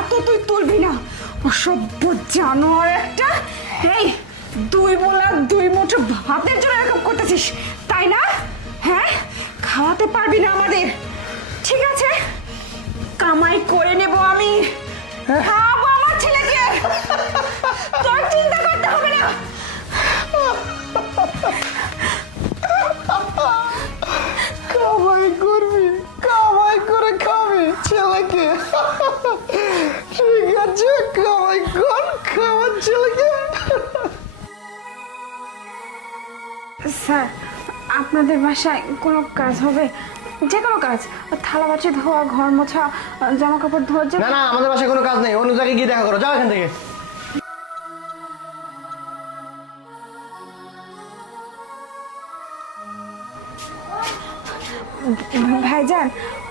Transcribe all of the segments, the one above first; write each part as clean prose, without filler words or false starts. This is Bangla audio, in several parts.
হাতও তুই তুলবি না, অসভ্য জানোয়ার একটা। এই 2 বেলা 2 মুঠো ভাতের জন্য এরকম করতেছিস তাই না? হ্যাঁ, খাওয়াতে পারবি না আমাদের। ঠিক আছে, কামাই করে নেব আমি, খাওয়াবো আমার ছেলেকে, তোর চিন্তা করতে হবে না। কামাই করবি, কামাই করে খাবি ছেলেকে। ঠিক আছে, কামাই কর, খাওয়ার ছেলেকে। স্যার, আপনাদের বাসায় কোনো কাজ হবে? যে কোনো কাজ, থালা বাটি ধোয়া, ঘর মোছা, জামা কাপড় ধোয়া। না না, আমাদের বাসায় কোনো কাজ নেই, অন্য জায়গায় গিয়ে দেখা করো, যাও এখান থেকে। ভাইজান,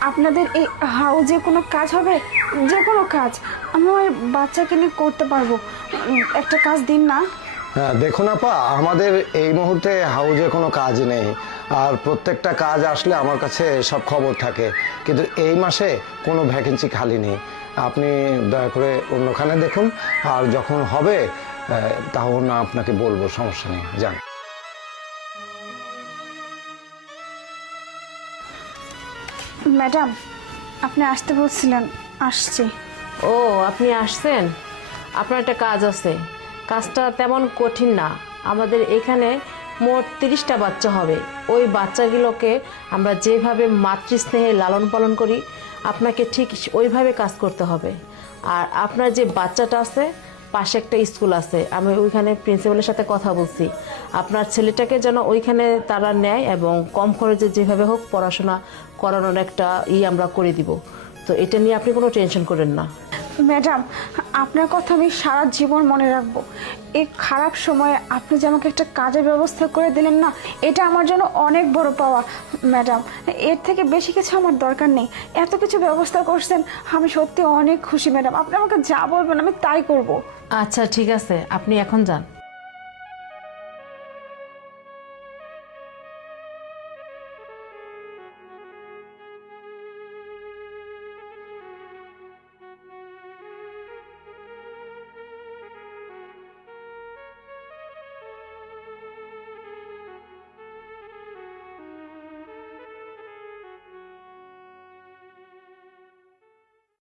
আপনাদের এই হাউজে কোনো কাজ হবে? যে কোনো কাজ, আমি ওই বাচ্চাকে নিয়ে করতে পারবো, একটা কাজ দিন না। হ্যাঁ দেখুন আপা, আমাদের এই মুহূর্তে হাউজে কোনো কাজ নেই, আর প্রত্যেকটা কাজ আসলে আমার কাছে সব খবর থাকে, কিন্তু এই মাসে কোনো ভ্যাকেন্সি খালি নেই। আপনি দয়া করে অন্যখানে দেখুন, আর যখন হবে তাও না আপনাকে বলবো, সমস্যা নেই, যান। ম্যাডাম, আপনি আসতে বলছিলেন, আসছি। ও, আপনি আসছেন? আপনার একটা কাজ আছে, কাজটা তেমন কঠিন না। আমাদের এখানে মোট 30টা বাচ্চা হবে। ওই বাচ্চাগুলোকে আমরা যেভাবে মাতৃস্নেহে লালন পালন করি, আপনাকে ঠিক ওইভাবে কাজ করতে হবে। আর আপনার যে বাচ্চাটা আছে, পাশে একটা স্কুল আছে, আমি ওইখানে প্রিন্সিপালের সাথে কথা বলছি, আপনার ছেলেটাকে যেন ওইখানে তারা নেয় এবং কম খরচে যেভাবে হোক পড়াশোনা করানোর একটা আমরা করে দিব। তো এটা নিয়ে আপনি কোনো টেনশন করেন না। ম্যাডাম, আপনার কথা আমি সারা জীবন মনে রাখবো। এই খারাপ সময়ে আপনি যে আমাকে একটা কাজের ব্যবস্থা করে দিলেন না, এটা আমার জন্য অনেক বড় পাওয়া। ম্যাডাম, এর থেকে বেশি কিছু আমার দরকার নেই। এত কিছু ব্যবস্থা করছেন, আমি সত্যি অনেক খুশি ম্যাডাম। আপনি আমাকে যা বলবেন আমি তাই করব। আচ্ছা ঠিক আছে, আপনি এখন যান।